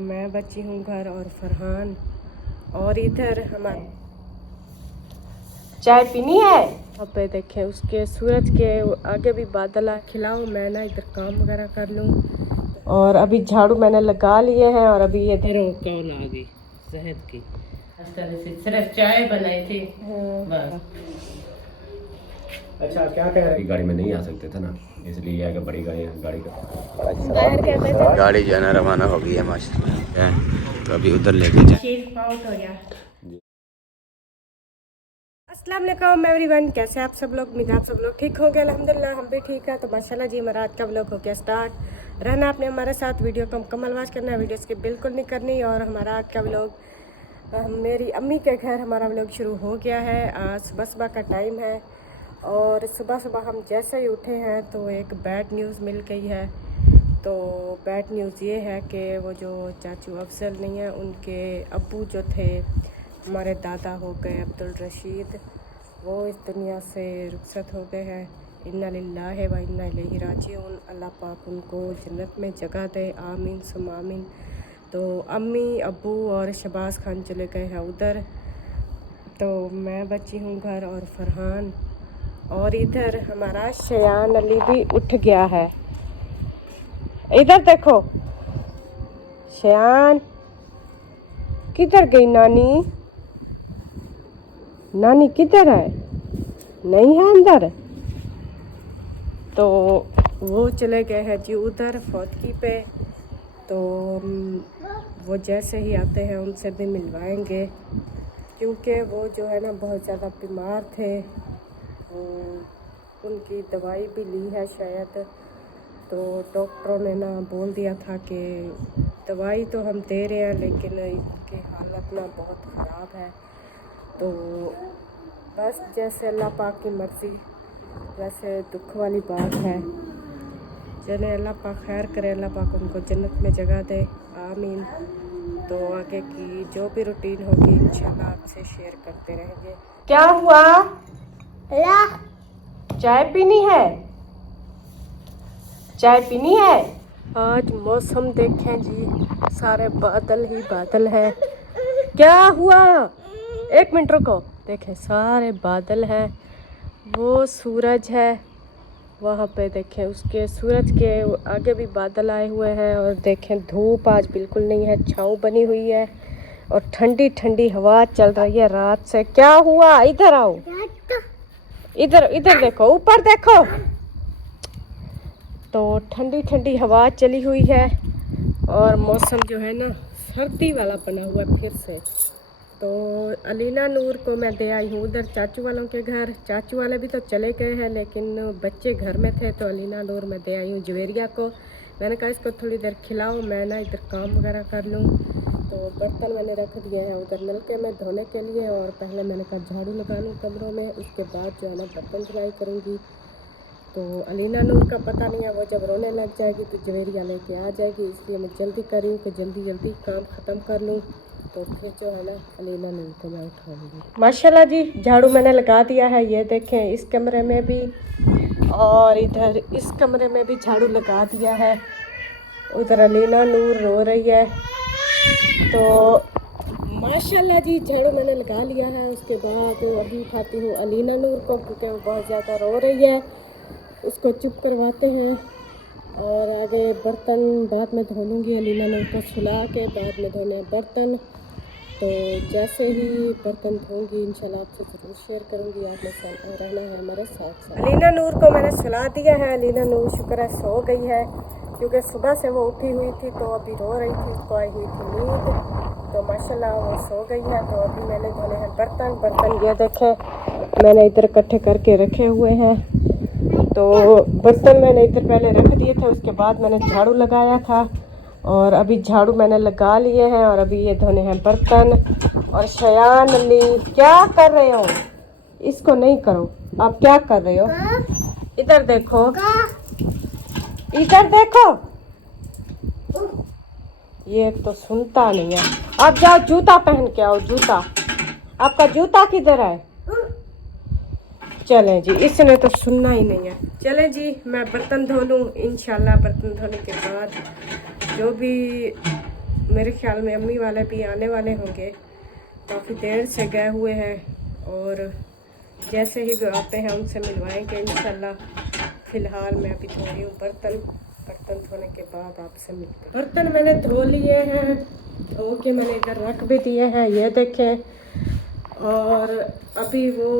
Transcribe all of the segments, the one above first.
मैं बची हूँ घर और फरहान और इधर हमारा चाय पीनी है। अब पे देखें उसके सूरज के आगे भी बादल आ। खिलाऊं मैं ना इधर काम वगैरह कर लूँ। और अभी झाड़ू मैंने लगा लिए हैं और अभी ये कौन आ गई शहद की सिर्फ चाय बनाई थी। बस। अच्छा क्या कह रहे गाड़ी में नहीं आ सकते थे ना, इसलिए आगे बड़ी गाड़ी का गाड़ी जो है ना रवाना हो गई है माशाल्लाह। तो अभी उधर लेके जाए। अस्सलाम वालेकुम एवरीवन, कैसे आप सब लोग? उम्मीद आप सब लोग ठीक हो गए। अल्हम्दुलिल्लाह हम भी ठीक है। तो माशाल्लाह जी हमारा आज का व्लॉग हो गया स्टार्ट। रहना आपने हमारे साथ, वीडियो को मुकम्मल वॉच करना है, वीडियो स्किप बिल्कुल नहीं करनी। और हमारा आज का व्लॉग मेरी अम्मी के घर हमारा व्लॉग शुरू हो गया है। आज सुबह सुबह का टाइम है और सुबह सुबह हम जैसे ही उठे हैं तो एक बैड न्यूज़ मिल गई है। तो बैड न्यूज़ ये है कि वो जो चाचू अफजल नहीं है, उनके अब्बू जो थे हमारे दादा हो गए अब्दुल रशीद, वो इस दुनिया से रुखसत हो गए हैं। इन्ना लिल्लाहि व इन्ना इलैहि राजिऊन। अल्लाह पाक उनको जन्नत में जगह दे, आमीन सुम आमीन। तो अम्मी अब्बू और शहबाज खान चले गए हैं उधर। तो मैं बची हूँ घर और फरहान और इधर हमारा शयान अली भी उठ गया है। इधर देखो शयान, किधर गई नानी? नानी किधर है? नहीं है अंदर। तो वो चले गए हैं जी उधर फौतकी पे। तो वो जैसे ही आते हैं उनसे भी मिलवाएंगे, क्योंकि वो जो है ना बहुत ज़्यादा बीमार थे। उनकी दवाई भी ली है शायद। तो डॉक्टरों ने ना बोल दिया था कि दवाई तो हम दे रहे हैं लेकिन इनकी हालत ना बहुत ख़राब है। तो बस जैसे अल्लाह पाक की मर्ज़ी, वैसे दुख वाली बात है। चले अल्लाह पाक खैर करे, अल्लाह पाक उनको जन्नत में जगह दे, आमीन। तो आगे की जो भी रूटीन होगी इंशाल्लाह आपसे शेयर करते रहेंगे। क्या हुआ? चाय पीनी है? चाय पीनी है? आज मौसम देखें जी, सारे बादल ही बादल है। क्या हुआ? एक मिनट रुको। देखें सारे बादल हैं, वो सूरज है वहाँ पे। देखें उसके सूरज के आगे भी बादल आए हुए हैं। और देखें धूप आज बिल्कुल नहीं है, छाँव बनी हुई है और ठंडी ठंडी हवा चल रही है रात से। क्या हुआ? इधर आओ, इधर इधर देखो, ऊपर देखो। तो ठंडी ठंडी हवा चली हुई है और मौसम जो है ना सर्दी वाला बना हुआ है फिर से। तो अलीना नूर को मैं दे आई हूँ उधर चाचू वालों के घर। चाचू वाले भी तो चले गए हैं लेकिन बच्चे घर में थे, तो अलीना नूर मैं दे आई हूँ जवेरिया को। मैंने कहा इसको थोड़ी देर खिलाऊँ, मैं ना इधर काम वगैरह कर लूँ। तो बर्तन मैंने रख दिए हैं उधर नलके में धोने के लिए। और पहले मैंने कहा झाड़ू लगा लूँ कमरों में, उसके बाद जो है ना बर्तन धुलाई करूँगी। तो अलीना नूर का पता नहीं है, वो जब रोने लग जाएगी तो जवेरिया लेके आ जाएगी, इसलिए मैं जल्दी कर रही हूँ कि जल्दी जल्दी काम ख़त्म कर लूँ। तो फिर जो है ना अलीना नूर को मैं उठाऊँगी। माशाल्लाह जी झाड़ू मैंने लगा दिया है। ये देखें इस कमरे में भी और इधर इस कमरे में भी झाड़ू लगा दिया है। उधर अलीना नूर रो रही है। तो माशाल्लाह जी झाड़ू मैंने लगा लिया है। उसके बाद अभी उठाती हूँ अलीना नूर को, क्योंकि वो बहुत ज़्यादा रो रही है। उसको चुप करवाते हैं और आगे बर्तन बाद में धो लूँगी। अलीना नूर को सुला के बाद में धोने बर्तन। तो जैसे ही बर्तन धोऊंगी इंशाल्लाह आपसे ज़रूर शेयर करूँगी। आपने रहना है हमारे साथ साथ। अलीना नूर को मैंने सुला दिया है। अलीना नूर शुक्र है सो गई है, क्योंकि सुबह से वो उठी हुई थी तो अभी रो रही थी, उसको आई हुई थी नींद। तो माशाल्लाह वो सो गई है। तो अभी मैंने धोने हैं बर्तन ये देखें मैंने इधर इकट्ठे करके रखे हुए हैं। तो बर्तन मैंने इधर पहले रख दिए थे, उसके बाद मैंने झाड़ू लगाया था और अभी झाड़ू मैंने लगा लिए हैं। और अभी ये धोने हैं बर्तन। और शयान अली क्या कर रहे हो? इसको नहीं करो। आप क्या कर रहे हो? इधर देखो, इधर देखो। ये तो सुनता नहीं है। आप जाओ जूता पहन के आओ। जूता, आपका जूता किधर है? चलें जी, इसने तो सुनना ही नहीं है। चलें जी मैं बर्तन धो लूँ। इंशाल्लाह बर्तन धोने के बाद जो भी मेरे ख्याल में अम्मी वाले भी आने वाले होंगे, काफ़ी देर से गए हुए हैं और जैसे ही वो आते हैं उनसे मिलवाएंगे इंशाल्लाह। फ़िलहाल मैं अभी धो रही हूँ बर्तन धोने के बाद आपसे मिलते। बर्तन मैंने धो लिए हैं, धो के मैंने इधर रख भी दिए हैं, ये देखें। और अभी वो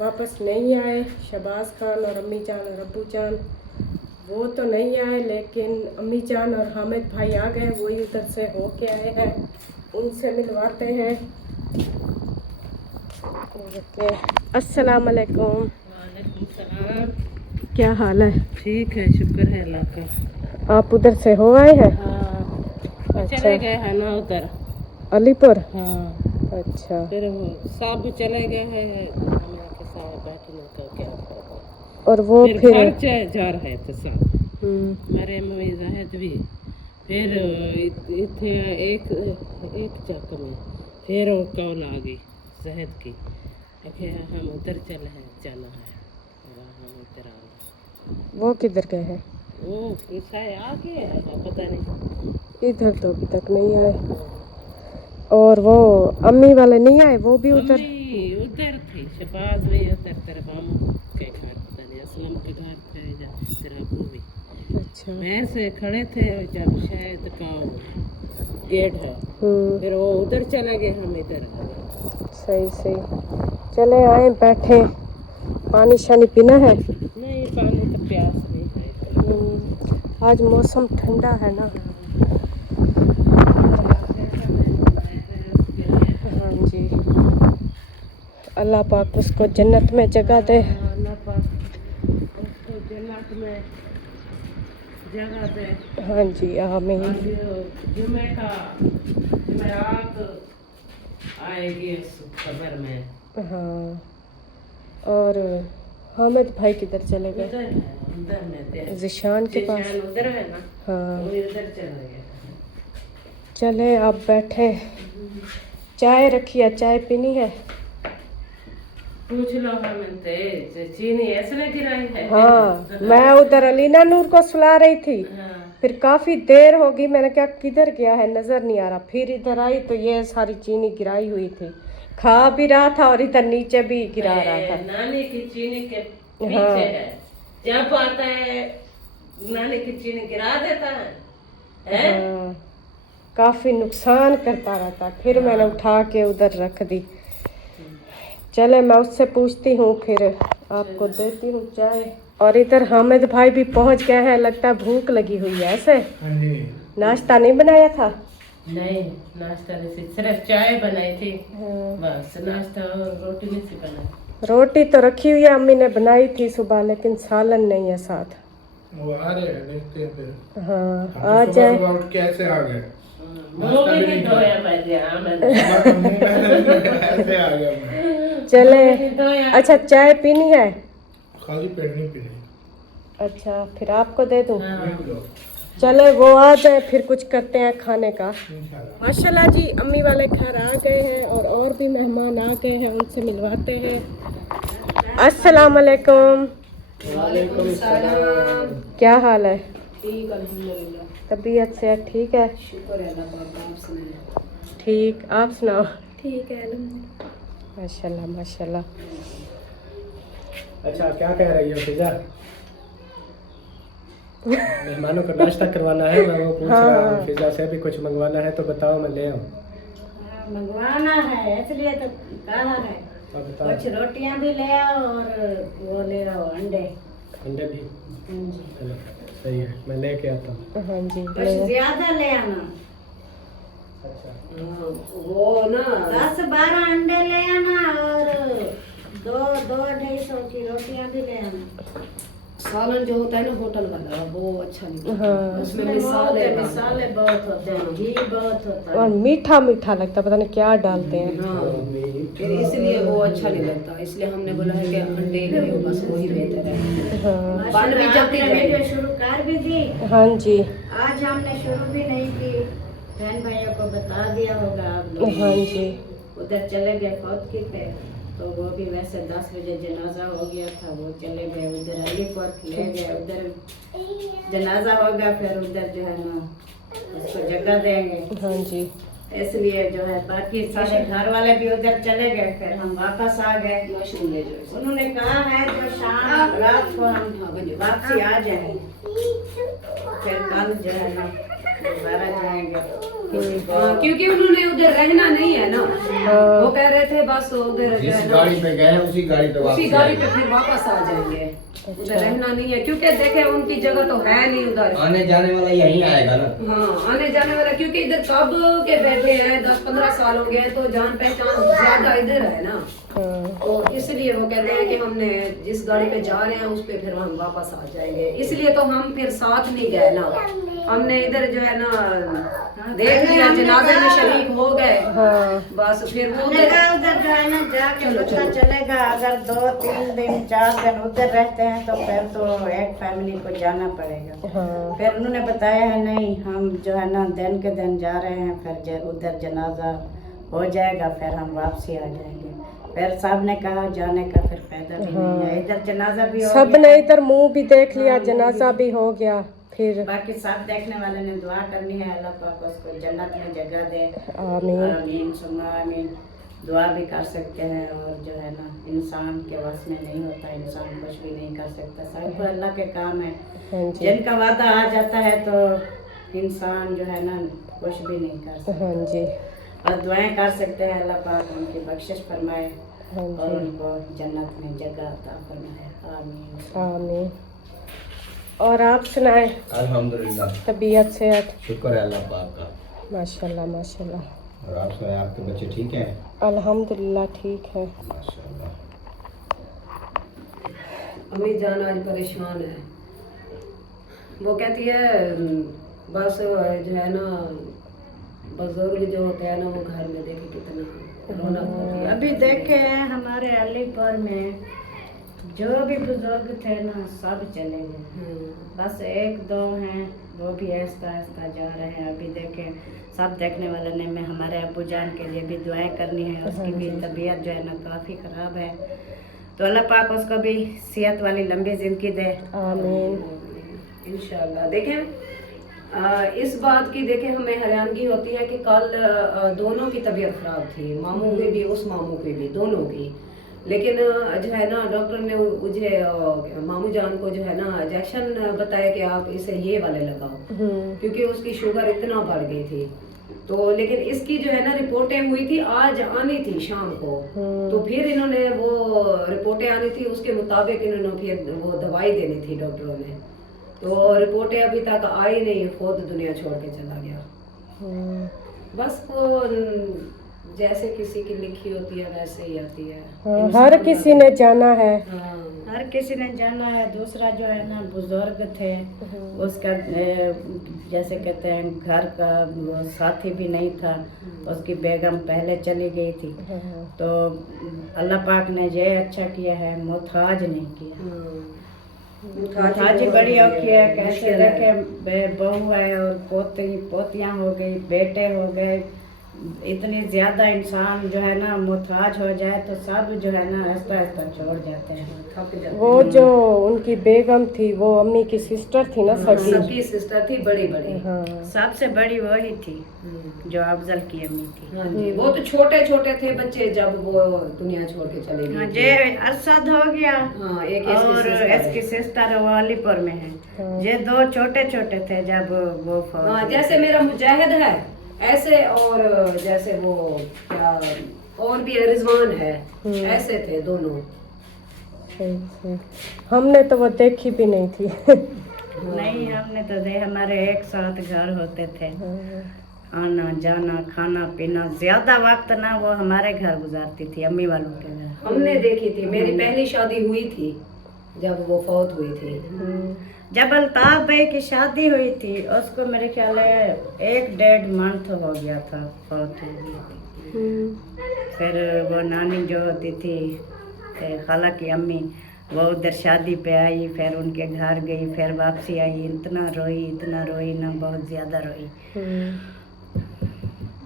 वापस नहीं आए, शहबाज खान और अम्मी जान और अब्बू जान वो तो नहीं आए, लेकिन अम्मी जान और हामिद भाई आ गए, वही उधर से हो के आए हैं, उनसे मिलवाते हैं। अस्सलाम वालेकुम। वालेकुम सलाम। क्या हाल है? ठीक है, शुक्र है अल्लाह का। आप उधर से हो आए हैं? हाँ, अच्छा। चले गए हैं ना उधर अलीपुर? हाँ, अच्छा। फिर वो सब चले गए हैं हमारे के साथ बैठने का क्या पता। और वो फिर घर जा रहे थे सब, हम्म, मेरे मम्मी जाहिद भी, फिर इथे एक चक में फिर वो कॉल आ गई जहद की कि हम उधर चले हैं, जाना है, और हम इधर आ गए। वो किधर गए हैं? वो शायद आ गए हैं, पता नहीं। इधर तो अभी तक नहीं आए। और वो अम्मी वाले नहीं आए, वो भी उधर? मम्मी उधर थी, शहबाज भी उधर, तेरे मामू के घर, पता नहीं असलम के घर थे या तेरा अबू भी। अच्छा। पैर से खड़े थे जब शायद का गेट है, फिर वो उधर चले गए, हम इधर आ गए। सही सही। चले आए, बैठे। पानी शानी पीना है? नहीं, पानी तो प्यास नहीं है। आज मौसम ठंडा है ना। हाँ जी, अल्लाह पाक उसको जन्नत में जगह दे। अल्लाह पाक उसको जन्नत में जगह दे। हाँ जी, आमीन। जुमेरात आएगी उस कब्र में। हाँ। और हामिद भाई किधर चले गए? उधर है, उधर में थे। जिशान के पास? जिशान उधर है ना, हाँ। वो उधर चले गए। चले आप बैठे, चाय रखी है, चाय पीनी है? पूछ लो हमें ते चीनी ऐसे गिराई है। हाँ, मैं उधर अलीना नूर को सुला रही थी, हाँ। फिर काफी देर हो गई, मैंने क्या किधर गया है नजर नहीं आ रहा, फिर इधर आई तो ये सारी चीनी गिराई हुई थी, खा भी रहा था और इधर नीचे भी गिरा रहा था। नानी की चीनी के पीछे हाँ। है, जब आता है नानी की चीनी गिरा देता है। हाँ, काफी नुकसान करता रहता, फिर मैंने उठा के उधर रख दी। चले मैं उससे पूछती हूँ, फिर आपको देती हूँ चाय। और इधर हामिद भाई भी पहुँच गए हैं, लगता है भूख लगी हुई है ऐसे। नाश्ता नहीं बनाया था? नहीं, नाश्ता नहीं, सिर्फ चाय बनाई थी। हाँ। बस नाश्ता और रोटी नहीं सी बनाई। रोटी तो रखी हुई है, अम्मी ने बनाई थी सुबह, लेकिन सालन नहीं है साथ। वो आ रहे हैं, देखते हैं फिर। हाँ, आ जाए। सुबह उठ के ऐसे आ गए। मुंह भी नहीं धोया पहले, आमद ऐसे आ गया मैं। चले, धोया। अच्छा चाय पीनी है? खाली पेट नहीं पीनी। अच्छा, फिर आपको दे दूँ? हाँ। P low. चले वो आ जाए, फिर कुछ करते हैं खाने का। इंशाल्लाह। माशाल्लाह जी, अम्मी वाले घर आ गए हैं और भी मेहमान आ गए हैं, उनसे मिलवाते हैं। अस्सलाम वालेकुम। वालेकुम सलाम। क्या हाल है? ठीक, अल्हम्दुलिल्लाह। तबीयत से ठीक है? शुक्र है अल्लाह का, आप सुनाएं। ठीक, आप सुनाओ? ठीक है अल्हम्दुलिल्लाह। माशाल्लाह माशाल्लाह। अच्छा, क्या कह रही हो फिजा? मेहमानों को नाश्ता करवाना है, मैं वो पूछ रहा हूँ। फिजा से भी कुछ मंगवाना है तो बताओ, मैं ले आऊँ। मंगवाना है इसलिए तो कहा है। अब बताओ। कुछ रोटियां भी ले आओ और वो ले आओ अंडे। अंडे भी? चलो सही है, मैं लेके आता हूँ। हाँ जी, कुछ ज्यादा ले आना, अच्छा। वो ना 10-12 अंडे ले आना और 2-2-250 की रोटियां भी ले आना। सालन जो होता है ना होटल वाला, वो अच्छा नहीं लगता। हाँ। उसमें मसाले मसाले बहुत होते हैं, घी बहुत होता और है। मीठा मीठा लगता, पता नहीं क्या डालते हैं। हाँ, फिर इसलिए वो अच्छा नहीं लगता, इसलिए हमने बोला है कि अंडे ले लो, बस वही बेहतर है। हाँ। बन भी जल्दी आपने वीडियो जाएगी। शुरू कर भी दी, हाँ जी। आज हमने शुरू भी नहीं की। बहन भैया को बता दिया होगा आप लोग। हाँ जी। उधर चले गए फौतगी पे, तो वो भी वैसे 10 बजे जनाजा हो गया था, वो चले गए उधर अलीपुर ले गए, उधर जनाजा होगा, फिर उधर जो है ना उसको जगह देंगे। हाँ जी। इसलिए जो है बाकी सारे घर वाले भी उधर चले गए, फिर हम वापस आ गए। उन्होंने कहा है जो शाम रात को हम वापसी आ जाएंगे, फिर कल जो है ना दोबारा जाएंगे। क्योंकि उन्होंने उधर रहना नहीं है ना, वो कह रहे थे बस उधर जो है ना गाड़ी पे गए उसी गाड़ी पे उसी गाड़ी पे फिर वापस आ जाएंगे, उधर रहना नहीं है। क्योंकि देखे उनकी जगह तो है नहीं उधर, आने जाने वाला यहीं आएगा ना। हाँ आने जाने वाला, क्योंकि इधर कब के बैठे हैं, 10-15 साल हो गए, तो जान पहचान ज्यादा इधर है ना। तो इसलिए वो कहते हैं कि हमने जिस गाड़ी पे जा रहे हैं उस पे फिर हम वापस आ जाएंगे। इसलिए तो हम फिर साथ नहीं गए ना, हमने इधर जो है ना देख लिया, जनाजे में शरीक हो गए, बस फिर वो उधर जो है ना जाके पता चलेगा। अगर 2-3 दिन 4 दिन उधर रहते हैं तो फिर तो एक फैमिली को जाना पड़ेगा। फिर उन्होंने बताया है नहीं, हम जो है ना दिन के दिन जा रहे हैं, फिर उधर जनाजा हो जाएगा, फिर हम वापसी आ जाएंगे। फिर साहब ने कहा जाने का फिर फायदा भी नहीं है, इधर जनाजा भी हो सब ने इधर मुंह भी देख लिया, जनाजा भी हो गया। फिर बाकी सब देखने वाले ने दुआ करनी है, अल्लाह पाक उसको जन्नत में जगह दे। आमीन। आमीन सुम्मा आमीन। दुआ भी कर सकते हैं, और जो है ना इंसान के वश में नहीं होता, इंसान कुछ भी नहीं कर सकता, सब तो अल्लाह के काम है। हाँ जी। जिनका वादा आ जाता है तो इंसान जो है ना कुछ भी नहीं कर सकता। हाँ जी। और दुआएं कर सकते हैं, अल्लाह पाक उनकी बख्शिश फरमाए हाँ और जी। उनको जन्नत में जगह अता फरमाए। आमीन। आमीन। और आप सुनाएं, अल्हम्दुलिल्लाह, तबीयत सेहत? शुक्र है अल्लाह पाक का। माशाल्लाह माशाल्लाह। और आप सुनाए, आपके बच्चे ठीक हैं? अल्हम्दुलिल्लाह ठीक है। माशाल्लाह। अम्मी जान आज परेशान है, वो कहती है बस जो है ना बुजुर्ग जो होते हैं ना वो घर में देखे कितना रौनक होती है। अभी देखे हैं हमारे अलीपुर में जो भी बुजुर्ग थे ना सब चले गए, बस 1-2 हैं, वो भी आहिस्ता आहिस्ता जा रहे हैं। अभी देखे सब देखने वाले ने मैं हमारे अब्बू जान के लिए भी दुआएं करनी है, उसकी भी तबीयत जो है ना काफ़ी ख़राब है, तो अल्लाह पाक उसको भी सेहत वाली लंबी ज़िंदगी दे। आमीन। इंशाल्लाह। देखें इस बात की देखें हमें हैरानगी होती है कि कल दोनों की तबीयत खराब थी, मामू की भी उस मामू की भी, दोनों की। लेकिन जो है ना डॉक्टर ने मुझे मामू जान को जो है ना इंजेक्शन बताया कि आप इसे ये वाले लगाओ, क्योंकि उसकी शुगर इतना बढ़ गई थी। तो लेकिन इसकी जो है ना रिपोर्टें हुई थी, आज आनी थी शाम को, तो फिर इन्होंने वो रिपोर्टें आनी थी, उसके मुताबिक इन्होंने फिर वो दवाई देनी थी डॉक्टरों ने, तो रिपोर्टें अभी तक आई नहीं, खुद दुनिया छोड़ के चला गया। बस वो जैसे किसी की लिखी होती है वैसे ही आती है। हाँ, हर किसी ने जाना है। हाँ। हर किसी ने जाना है। दूसरा जो है ना बुजुर्ग थे, उसका जैसे कहते हैं घर का वो साथी भी नहीं था, उसकी बेगम पहले चली गई थी, तो अल्लाह पाक ने ये अच्छा किया है, मुताज नहीं किया। मुताजी बड़ी औखी है, कैसे देखे बहू है और पोतियाँ हो गई, बेटे हो गए, इतनी ज्यादा इंसान जो है ना मुताज हो जाए तो सब जो है ना आहिस्ता आहिस्ता छोड़ जाते हैं, थक जाते हैं। वो जो उनकी बेगम थी वो अम्मी की सिस्टर थी ना, सगी। सबकी सिस्टर थी, बड़ी बड़ी। हाँ। सबसे बड़ी वही थी जो अफजल की अम्मी थी। हाँ जी, वो तो छोटे छोटे थे बच्चे जब वो दुनिया छोड़ के चले हाँ, गए। जे अरशद हो गया हाँ, एक और इसकी सिस्टर वो अलीपुर में है, ये 2 छोटे छोटे थे जब वो फौत हाँ, हुई। जैसे मेरा मुजाहिद है ऐसे, और जैसे वो क्या और भी रिजवान है, ऐसे थे दोनों। सही सही। हमने तो वो देखी भी नहीं थी। नहीं, हमने तो हमारे एक साथ घर होते थे, आना जाना खाना पीना, ज्यादा वक्त ना वो हमारे घर गुजारती थी, अम्मी वालों के घर। हमने देखी थी, मेरी पहली शादी हुई थी जब वो फौत हुई थी। जब अल्ताफ भाई की शादी हुई थी उसको मेरे ख्याल है 1-1.5 मंथ हो गया था फौत हुई थी। फिर वो नानी जो होती थी खाला की अम्मी, वो उधर शादी पे आई, फिर उनके घर गई, फिर वापसी आई, इतना रोई ना, बहुत ज़्यादा रोई।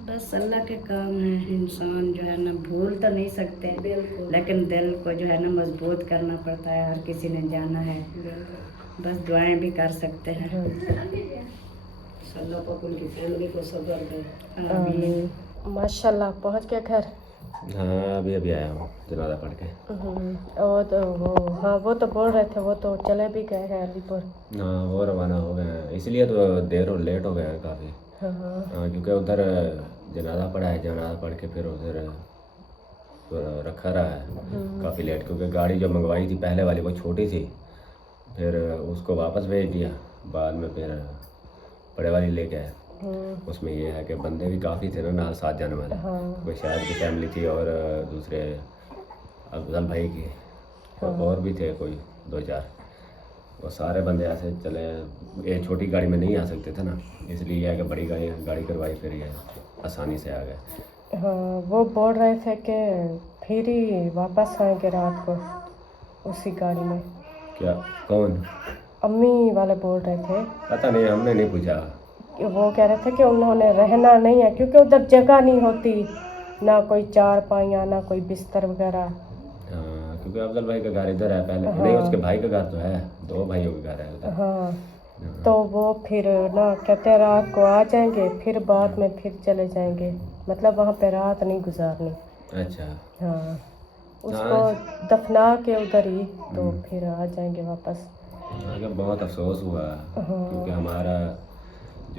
बस अल्लाह के काम है, इंसान जो है ना भूल तो नहीं सकते, लेकिन दिल को जो है ना मजबूत करना पड़ता है। हर किसी ने जाना है, बस दुआएं भी कर सकते हैं। अल्लाह पाक उनकी फैमिली को सब्र दे। आमीन। माशाल्लाह पहुंच गया घर। हाँ अभी अभी आया हूँ जनाजा पढ़ के। और तो वो हाँ वो तो बोल रहे थे वो तो चले भी गए हैं अलीपुर। हाँ वो रवाना हो गए हैं, इसलिए तो देर और लेट हो गया है काफ़ी। हाँ क्योंकि उधर जनाजा पड़ा है, जनाजा पढ़ के फिर उधर रखा रहा है काफ़ी लेट, क्योंकि गाड़ी जो मंगवाई थी पहले वाली वो छोटी थी, फिर उसको वापस भेज दिया। बाद में फिर बड़े वाली लेके आए। उसमें ये है कि बंदे भी काफ़ी थे ना 7 जाने वाले। कोई शायद की फैमिली थी और दूसरे अफजल भाई की और भी थे कोई 2-4, वो सारे बंदे ऐसे चले। ये छोटी गाड़ी में नहीं आ सकते थे ना, इसलिए यह है कि बड़ी गाड़ी करवाई, फिर ये आसानी से आ गए। हाँ वो बोल रहे थे कि फिर ही वापस आएंगे रात को उसी गाड़ी में। क्या कौन? अम्मी वाले बोल रहे थे। पता नहीं, हमने नहीं पूछा। वो कह रहे थे कि उन्होंने रहना नहीं है क्योंकि उधर जगह नहीं होती, ना कोई चारपाइयाँ ना कोई बिस्तर वगैरह। हाँ क्योंकि अफजल भाई का घर इधर है पहले। नहीं उसके भाई का घर तो है, 2 भाइयों का घर है उधर। हाँ तो वो फिर ना कहते हैं रात को आ जाएंगे, फिर बाद में फिर चले जाएंगे, मतलब वहाँ पे रात नहीं गुजारनी। अच्छा हाँ उसको दफना के उधर ही तो फिर आ जाएंगे वापस। अगर बहुत अफसोस हुआ क्योंकि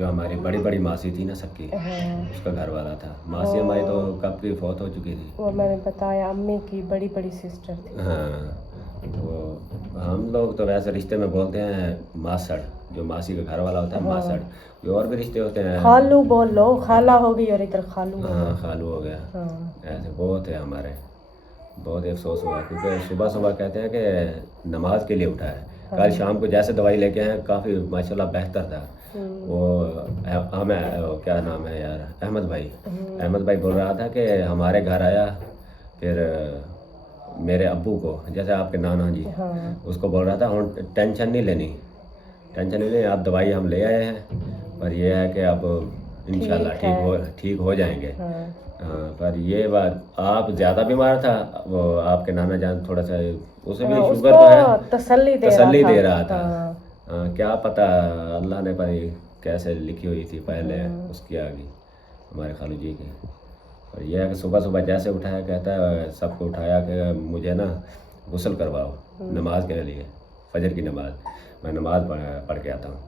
हमारी बड़ी बड़ी मासी थी ना सबकी, उसका घर वाला था। मासी हमारी तो कब की फौत हो चुकी थी। वो मैंने बताया अम्मी की बड़ी बड़ी सिस्टर थी। हाँ तो हम लोग तो वैसे रिश्ते में बोलते हैं मासड़, जो मासी का घर वाला होता है मासड़। जो और भी रिश्ते होते हैं खालू बोल लो, खाला हो गई और इधर खालू। हाँ खालू हो गया। ऐसे बहुत है हमारे। बहुत अफसोस हुआ क्योंकि सुबह सुबह कहते हैं कि नमाज के लिए उठा है। कल शाम को जैसे दवाई लेके आए काफ़ी माशाल्लाह बेहतर था। वो हमें क्या नाम है यार, अहमद भाई बोल रहा था कि हमारे घर आया, फिर मेरे अब्बू को जैसे आपके नाना जी उसको बोल रहा था टेंशन नहीं लेनी, अब दवाई हम ले आए हैं, पर यह है कि अब इंशाल्लाह ठीक हो जाएंगे। हाँ पर ये बात आप ज़्यादा बीमार था, वो आपके नाना जान थोड़ा सा उसे भी शुगर तो है, तसल्ली दे रहा था। क्या पता अल्लाह ने पता कैसे लिखी हुई थी पहले उसकी आ गई हमारे खालू जी की। और यह है कि सुबह सुबह जैसे उठाया, कहता है सबको उठाया कि मुझे ना गुस्ल करवाओ नमाज के लिए, फजर की नमाज, मैं नमाज पढ़ के आता हूँ।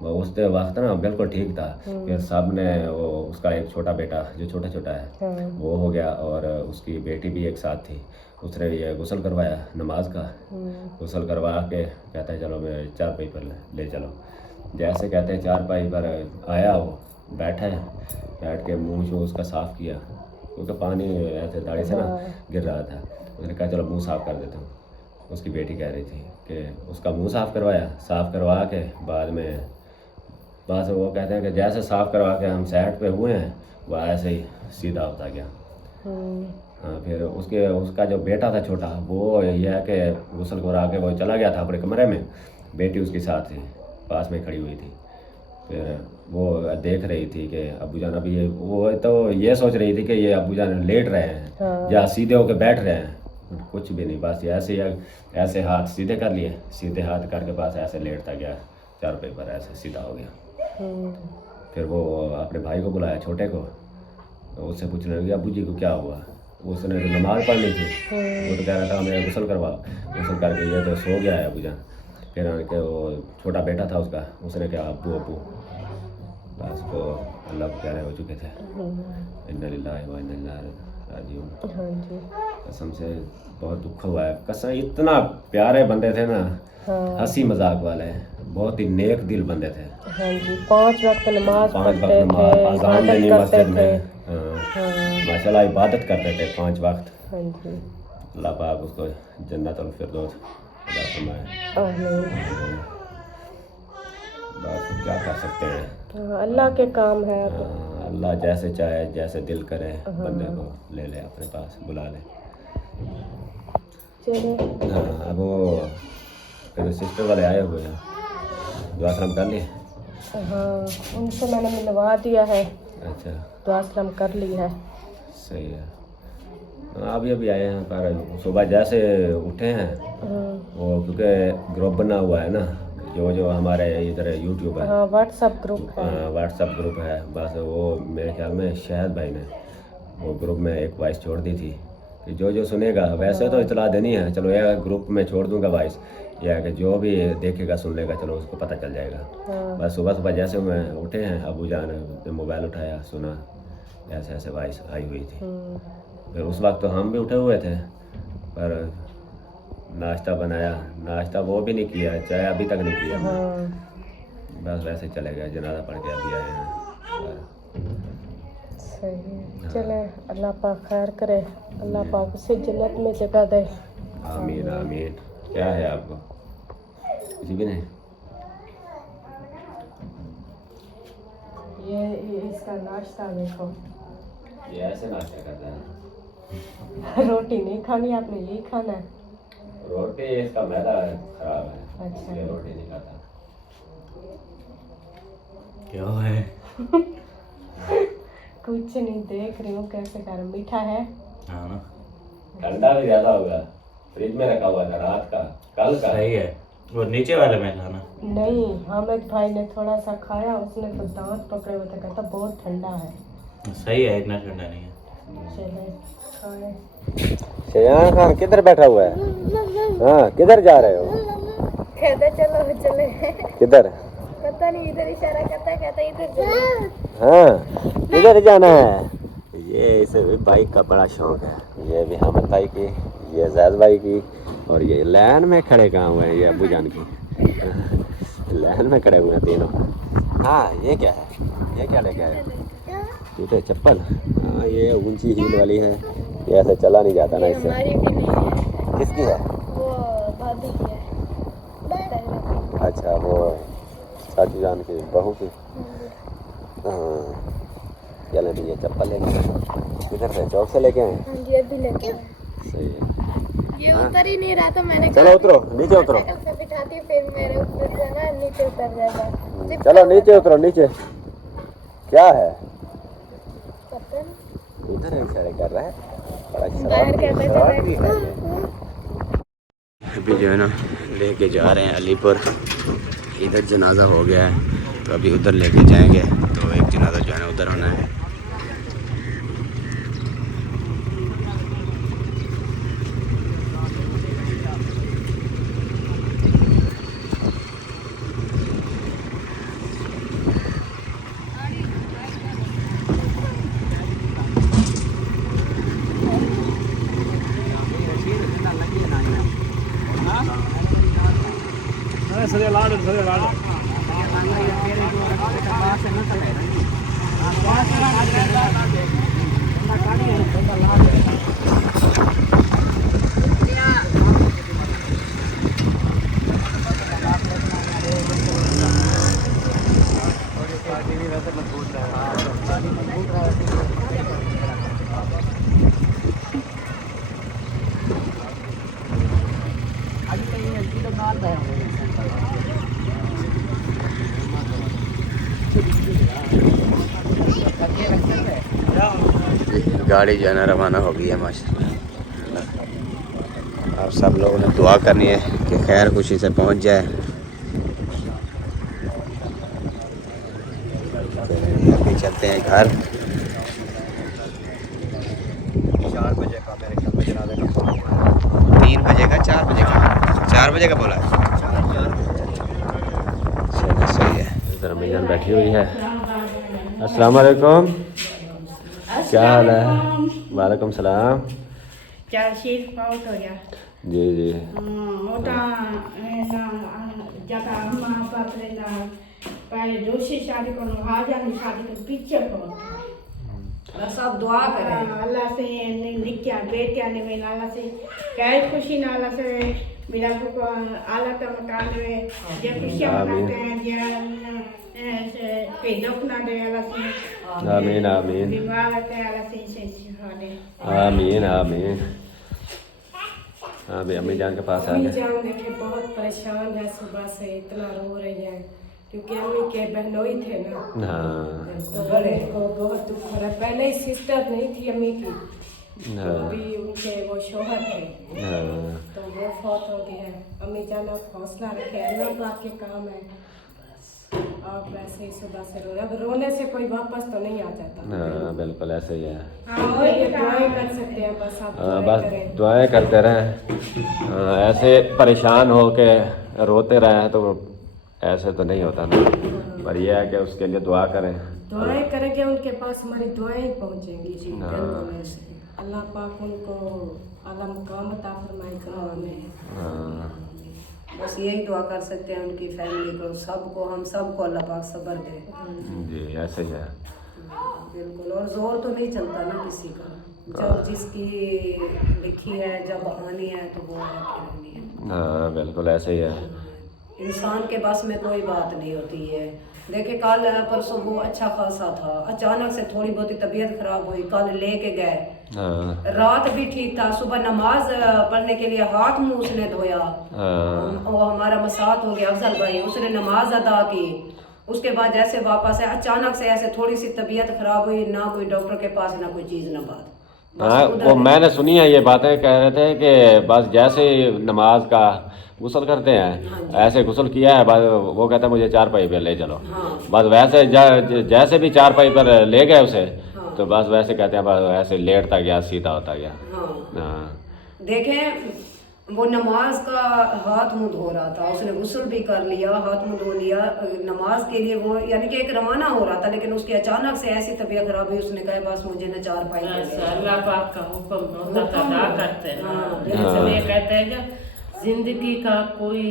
वो उस वक्त ना बिल्कुल ठीक था। फिर सब ने वो उसका एक छोटा बेटा जो छोटा है वो हो गया, और उसकी बेटी भी एक साथ थी, उसने ये गुस्ल करवाया नमाज का। गुस्ल करवा के कहता है चलो मेरे चारपाई पर ले चलो। जैसे कहते हैं चारपाई पर आया, वो बैठ के मुँह जो उसका साफ़ किया क्योंकि पानी ऐसे दाढ़ी से ना गिर रहा था। उसने कहा चलो मुँह साफ़ कर देता हूँ। उसकी बेटी कह रही थी कि उसका मुँह साफ़ करवा के बाद में बस वो कहते हैं कि जैसे साफ़ करवा के हम साइड पे हुए हैं, वो ऐसे ही सीधा होता गया। हाँ फिर उसका जो बेटा था छोटा, वो ये है कि गुस्ल करा के वो चला गया था अपने कमरे में, बेटी उसके साथ थी, पास में खड़ी हुई थी। फिर वो देख रही थी कि अब्बू जान अभी वो तो ये सोच रही थी कि ये अब्बू जान लेट रहे हैं या सीधे होकर बैठ रहे हैं, कुछ भी नहीं, बस ऐसे हाथ सीधे कर लिए, सीधे हाथ करके पास ऐसे लेटता गया, चारपाई पर ऐसे सीधा हो गया। फिर वो अपने भाई को बुलाया छोटे को, उससे पूछने लगी अब्बू जी को क्या हुआ। उसने तो नमाज पढ़नी थी, वो तो कह रहा था हमें गुस्ल करवाओ। गुस्ल करके ये तो सो गया है अब्बू जान। फिर के वो छोटा बेटा था उसका, उसने कहा अब्बू बस वो अल्लाह को प्यारे हो चुके थे। इन्ना लिल्लाहि व इन्ना इलैहि राजिऊन। कसम से बहुत दुख हुआ है, कसम इतना प्यारे बंदे थे ना, हंसी मजाक वाले, बहुत ही नेक दिल बंदे थे। हाँ जी 5 वक्त नमाज पढ़ते थे, अज़ान देनी मस्जिद में, माशाल्लाह इबादत करते थे 5 वक्त। हाँ जी अल्लाह पाक उसको जन्नतुल फिरदौस अता फरमाए। आमीन। बस क्या कर सकते हैं, अल्लाह के काम है। अल्लाह जैसे चाहे, जैसे दिल करे बंदे को ले अपने पास, बुला ले। हाँ अब वो फिर सिस्टर वाले आए हुए हैं, दुआ सलाम कर लिए। हाँ उनसे मैंने मिलवा दिया है। अच्छा दुआ सलाम कर ली है। सही है। अभी आए हैं, पर सुबह जैसे उठे हैं वो क्योंकि ग्रुप बना हुआ है ना, जो हमारे इधर यूट्यूब है, हाँ व्हाट्सअप ग्रुप है। व्हाट्सअप ग्रुप है, बस वो मेरे ख्याल में शहद भाई ने वो ग्रुप में एक वॉइस छोड़ दी थी कि जो सुनेगा, वैसे तो इतला देनी है, चलो यह ग्रुप में छोड़ दूंगा वॉइस, यह कि जो भी देखेगा सुन लेगा, चलो उसको पता चल जाएगा। बस सुबह सुबह जैसे मैं उठे हैं, अबू जान ने मोबाइल उठाया, सुना ऐसे ऐसे वॉइस आई हुई थी। फिर उस वक्त तो हम भी उठे हुए थे, पर नाश्ता बनाया, नाश्ता वो भी नहीं किया, चाय अभी तक नहीं किया, बस वैसे चले गए, जनाजा पढ़ के अभी आए हैं। सही है, चले अल्लाह पाक खैर करे, अल्लाह पाक उसे जन्नत में जगह दे। आमीन आमीन। क्या है आपको? किसी भी नहीं? ये इसका नाश्ता देखो, ये ऐसे नाश्ता करता है? रोटी नहीं खानी आपने, यही खाना है? रोटी इसका मैदा खराब है, अच्छा। इसलिए रोटी नहीं खाता। क्या है? कुछ नहीं, देख रही हूँ कैसे कर। मीठा है? हाँ ना, ठंडा भी ज्यादा होगा, फ्रिज में रखा हुआ था रात का, कल का। सही है। वो नीचे वाले में खाना नहीं, हामिद भाई ने थोड़ा सा खाया, उसने तो दांत पकड़े हुए थे, कहता बहुत ठंडा है। सही है, इतना ठंडा नहीं है। चले खाए। शेयान खान किधर बैठा हुआ है? हाँ, किधर जा रहे हो? कहते चलो चले, किधर? पता नहीं, इधर इशारा करता है, कहता है इधर चलो। हाँ, किधर जाना है? ये इसे भी बाइक का बड़ा शौक है। ये भी हामिद भाई की, ये जैद भाई की, और ये लाइन में खड़े कहाँ हुए हैं, ये अबू जान की। लाइन में खड़े हुए हैं तीनों। हाँ, ये क्या है? ये क्या लेके आए? जूते चप्पल? हाँ, ये ऊंची हील वाली है, ये ऐसे चला नहीं जाता ना इससे। हमारी भी नहीं है, किसकी है? वो भाभी की है। अच्छा, वो चाचू जान की बहू की। हाँ, चले भी ये चप्पल लेके किधर से, चौक से लेके आए? हाँ जी, अभी लेके आए। सही है। ये उतर ही नहीं रहा था, मैंने चलो उतरो, नीचे उतरो। मोटरसाइकिल पे बिठाती हूँ, फिर मेरे ऊपर से ना नीचे उतर जाएगा। चलो नीचे उतरो, नीचे। क्या है? पता नहीं। इधर इशारे कर रहा है, बड़ा बाहर कैसे शरारत भी है ये। अभी जो है ना लेके जा रहे हैं अलीपुर, इधर जनाजा हो गया है तो अभी उधर लेके जाएंगे, तो एक जनाजा जो है ना उधर होना है। गाड़ी जो है ना रवाना हो गई है माशाल्लाह। अब सब लोगों ने दुआ करनी है कि खैर खुशी से पहुंच जाए। अभी चलते हैं घर। 4 बजे का मेरे ख्याल में जनाजे का 3 बजे का 4 बजे का 4 बजे का बोला है। चलो सही है। इधर अम्मी जान बैठी हुई है। अस्सलाम वालेकुम, क्या हाल है? वालेकुम सलाम। चार शीर पाउट हो गया। जी जी। ओटा जाता अम्मा बाप रे ना पहले दूसरी शादी को हाजानी शादी के पीछे को बस आप दुआ करें अल्लाह से निक्या बेटिया ने में अल्लाह से कैद खुशी ना अल्लाह से मेरा को आला का मकान में ये खुशियां मनाते हैं ये पे दुख ना दे अल्लाह से। आमीन आमीन। बीमार रहते हैं अल्लाह से शिफा दे। आमीन आमीन। हाँ भाई अम्मी जान के पास आ अम्मी गए। जान देखे बहुत परेशान है, सुबह से इतना रो रही है क्योंकि अम्मी के बहनोई थे ना, हाँ तो बड़े को बहुत दुख हो रहा है। पहले ही सिस्टर नहीं थी अम्मी की, अभी उनके वो शोहर थे हाँ, तो वो फौत हो गए हैं। अम्मी जान आप हौसला रखे, अल्लाह पाक के काम है। आप वैसे ही सुबह से रो, अब रोने से कोई वापस तो नहीं आ जाता। हाँ बिल्कुल ऐसे ही है। और ये दुआएं कर सकते हैं, बस आप हाँ, दुआएं बस करें। दुआएं करते रहें। हाँ, ऐसे परेशान हो के रोते रहें तो ऐसे तो नहीं होता ना, पर यह है कि उसके लिए दुआ करें। दुआएं करेंगे उनके पास हमारी दुआएं ही पहुंचेंगी जी। हाँ। बिल्कुल ऐसे अल्लाह पाक उनको आला मुकाम अता फरमाए कब्र में। हाँ बस यही दुआ कर सकते हैं उनकी फैमिली को, सबको, हम सबको अल्लाह पाक सब्र दे। जी ऐसे ही है। बिल्कुल, और जोर तो नहीं चलता ना किसी का, जब जिसकी लिखी है, जब आनी है तो वो आके रहनी है। हाँ बिल्कुल ऐसे ही है। इंसान के बस में कोई बात नहीं होती है। देखिए कल परसों वो अच्छा खासा था, अचानक से थोड़ी बहुत तबीयत खराब हुई, कल लेके गए। हाँ रात भी ठीक था, सुबह नमाज पढ़ने के लिए हाथ मुंह उसने धोया। हाँ वो हमारा मसात हो गया अफजल भाई, उसने नमाज अदा की। उसके बाद जैसे वापस है, अचानक से ऐसे थोड़ी सी तबीयत खराब हुई, ना कोई डॉक्टर के पास ना कोई चीज ना बात। हाँ, वो मैंने सुनी है ये बातें, कह रहे थे कि बस जैसे ही नमाज का गुस्ल करते हैं ऐसे गुस्ल किया है, बस वो कहता है मुझे चारपाई पे ले चलो। बस वैसे जैसे भी चारपाई पर ले गए उसे, तो बस वैसे कहते हैं बस ऐसे लेटता गया, सीधा होता गया। हाँ देखें वो नमाज का हाथ मुंह धो रहा था, उसने गुस्ल भी कर लिया, हाथ मुंह धो लिया नमाज के लिए, वो यानी कि एक रवाना हो रहा था, लेकिन उसकी अचानक से ऐसी तबीयत खराब हुई, उसने कहा बस मुझे न चारपाई पे ले ऐसा जाओ। अल्लाह पाक का हुक्म होता था, अदा करते हैं। हाँ, इसलिए कहते हैं कि जिंदगी का कोई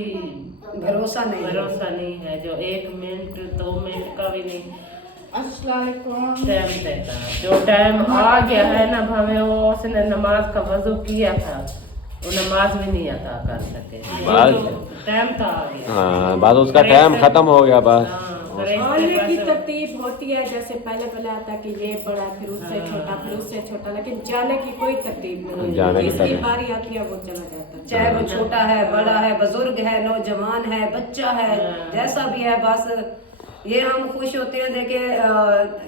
भरोसा नहीं है। भरोसा नहीं है, जो 1 मिनट 2 मिनट का भी नहीं अस्सलाम वालेकुम। टाइम देता है। जो टाइम आ गया है ना भावे, वो उसने नमाज का वजू किया था, वो नमाज भी नहीं अदा कर सके। टाइम था आ गया। हाँ बस उसका टाइम खत्म हो गया बस। आने की तरतीब होती है, जैसे पहले आता कि ये बड़ा, फिर उससे छोटा, फिर उससे छोटा, लेकिन जाने की कोई तरतीब नहीं। जाने की जिसकी तरतीब। बारी आती है वो चला जाता है। चाहे वो छोटा है, बड़ा है, बुजुर्ग है, नौजवान है, बच्चा है, जैसा भी है, बस ये हम खुश होते हैं देखे,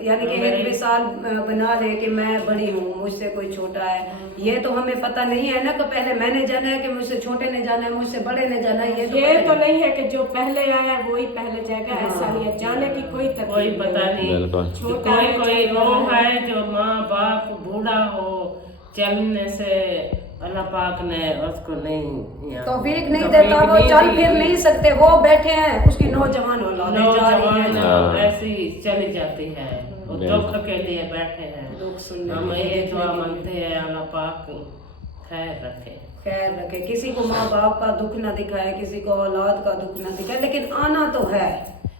यानी कि एक मिसाल बना ले कि मैं बड़ी हूँ, मुझसे कोई छोटा है। ये तो हमें पता नहीं है ना कि पहले मैंने जाना है कि मुझसे छोटे ने जाना है, मुझसे बड़े ने जाना है। ये तो नहीं है कि जो पहले आया है वही पहले जाएगा, ऐसा नहीं है। जाने की कोई तरतीब कोई पता नहीं। बिल्कुल। छोटा कोई है, कोई चाहे वो बड़ा है जो माँ बाप बूढ़ा हो, चलने से अल्लाह पाक ने उसको नहीं तौफीक नहीं देता, वो चल फिर नहीं सकते, वो बैठे हैं, उसकी नौजवान औलाद जा रही है, नौजवान ऐसी चली जाती है, वो दुख के लिए बैठे हैं। दुख सुनने हम ये दुआ मांगते हैं अल्लाह पाक खैर रखे, खैर रखे, किसी को माँ बाप का दुख ना दिखाए, किसी को औलाद का दुख ना दिखाए, लेकिन आना तो है।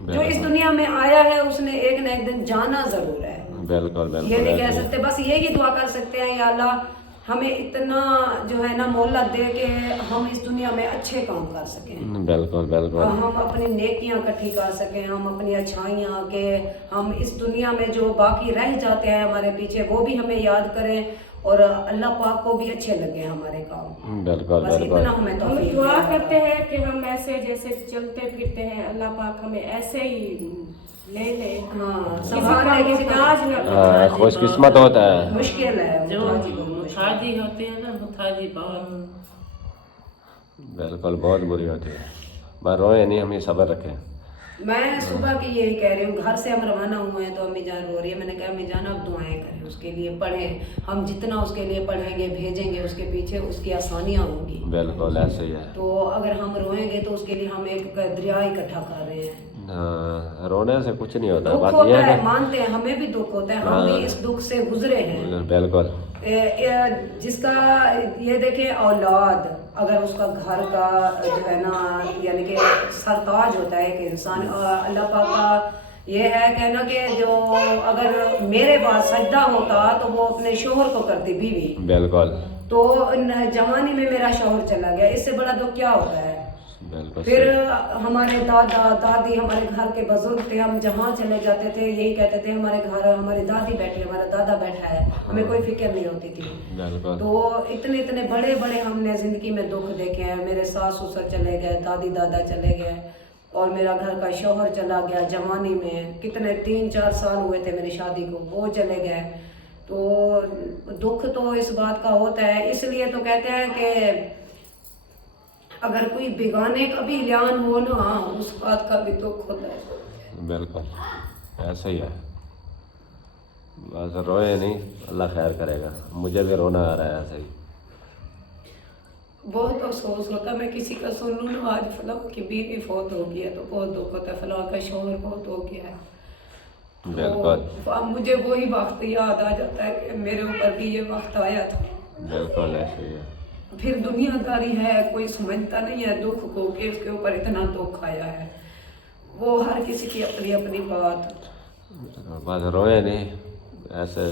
जो इस दुनिया में आया है उसने एक न एक दिन जाना जरूर है। बिल्कुल बिल्कुल ये नहीं कह ऐसे ही। सकते, बस यही दुआ कर सकते हैं, या अल्लाह हमें इतना जो है ना मोहलत दे के हम इस दुनिया में अच्छे काम कर सकें, बिल्कुल बिल्कुल। और हम अपनी नेकियां इकट्ठी कर सकें, हम अपनी अच्छाइयाँ के, हम इस दुनिया में जो बाकी रह जाते हैं हमारे पीछे वो भी हमें याद करें, और अल्लाह पाक को भी अच्छे लगे हमारे काम। बिल्कुल बस बिल्कुल। इतना हमें हम तौफीक दुआ दे। करते हैं कि हम ऐसे जैसे चलते फिरते हैं, अल्लाह पाक हमें ऐसे ही ले ले। हाँ, किसी संभाल का ले, किसी का मुहताज न बने। हाँ, खुशकिस्मत होता है। मुश्किल है, जो मुताजी बहुत मुश्किल। मुताजी होती है ना, मुताजी बहुत बिल्कुल बहुत बुरी होती है, बस रोए नहीं, हम ये सब्र रखें। मैं सुबह की यही कह रही हूँ, घर से हम रवाना हुए हैं तो अम्मी जान रो रही है, मैंने कहा अम्मी जान आप दुआएं करें उसके लिए, पढ़ें, हम जितना उसके लिए पढ़ेंगे भेजेंगे उसके पीछे उसकी आसानियाँ होंगी। बिल्कुल ऐसे ही है। तो अगर हम रोएंगे तो उसके लिए हम एक दरिया इकट्ठा कर रहे हैं। हाँ, रोने से कुछ नहीं होता, दुख बात होता ये है, है मानते हैं, हमें भी दुख होता है, हम भी इस दुख से गुजरे हैं। बिल्कुल। जिसका ये देखे औलाद, अगर उसका घर का जो है ना, यानी कि सरताज होता है कि इंसान, अल्लाह पाक का ये है कहना कि जो अगर मेरे बाद सजदा होता तो वो अपने शोहर को करती बीवी, बिल्कुल तो जवानी में मेरा शोहर चला गया, इससे बड़ा दुख क्या होता है। बिल्कुल। फिर हमारे दादा दादी, हमारे घर के बुजुर्ग थे, हम जहाँ चले जाते थे यही कहते थे हमारे घर हमारी दादी बैठी, हमारा दादा बैठा है, हमें कोई फिक्र नहीं होती थी। बिल्कुल। तो इतने इतने बड़े बड़े हमने जिंदगी में दुख देखे हैं, मेरे सास ससुर चले गए, दादी दादा चले गए, और मेरा घर का शौहर चला गया जवानी में, कितने 3-4 साल हुए थे मेरी शादी को, वो चले गए। तो दुख तो इस बात का होता है, इसलिए तो कहते हैं कि अगर कोई बेगाने का भी ऐलान हो ना, उस बात का भी दुख होता है। बिल्कुल ऐसा ही है। बस रोए नहीं, अल्लाह खैर करेगा। मुझे भी रोना आ रहा है ऐसे ही। बहुत अफसोस होता है, मैं किसी का सुन लूँ ना, आज फलां की बीवी फौत हो गया तो बहुत दुख होता है, फलां का शौहर फौत हो गया है। बिल्कुल तो अब मुझे वही वक्त याद आ जाता है कि मेरे ऊपर भी ये वक्त आया था। बिल्कुल ऐसे ही है। फिर दुनियादारी है, कोई समझता नहीं है दुख को कि उसके ऊपर इतना दुख आया है। वो हर किसी की अपनी अपनी बात। बस रोए नहीं, ऐसे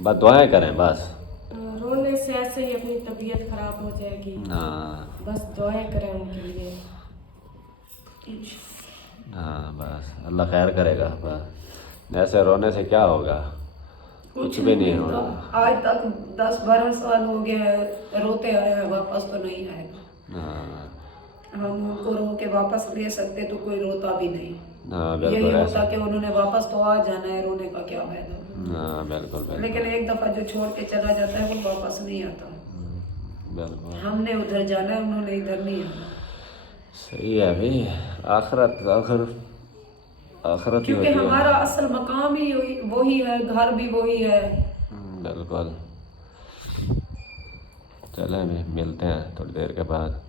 बस दुआएं करें बस। रोने से ऐसे ही अपनी तबीयत खराब हो जाएगी। हाँ बस दुआएं करें उनके लिए। हाँ, बस अल्लाह खैर करेगा। बस ऐसे रोने से क्या होगा, कुछ भी नहीं होगा। आज तक 10-12 साल हो गए हैं, रोते आए हैं, वापस तो नहीं आएगा। हाँ हम उनको रो के वापस ले सकते तो कोई रोता भी नहीं। हाँ यही बिल्कुल होता ऐसा। कि उन्होंने वापस तो आ जाना है, रोने का क्या फायदा। हाँ बिल्कुल बिल्कुल लेकिन एक दफा जो छोड़ के चला जाता है वो वापस नहीं आता। बिल्कुल हमने उधर जाना है, उन्होंने इधर नहीं आना। सही है अभी। आखिरत आखिरत ही क्योंकि होती है। हमारा असल मकाम ही वही है, घर भी वही है। बिल्कुल। चलें, अभी मिलते हैं थोड़ी देर के बाद।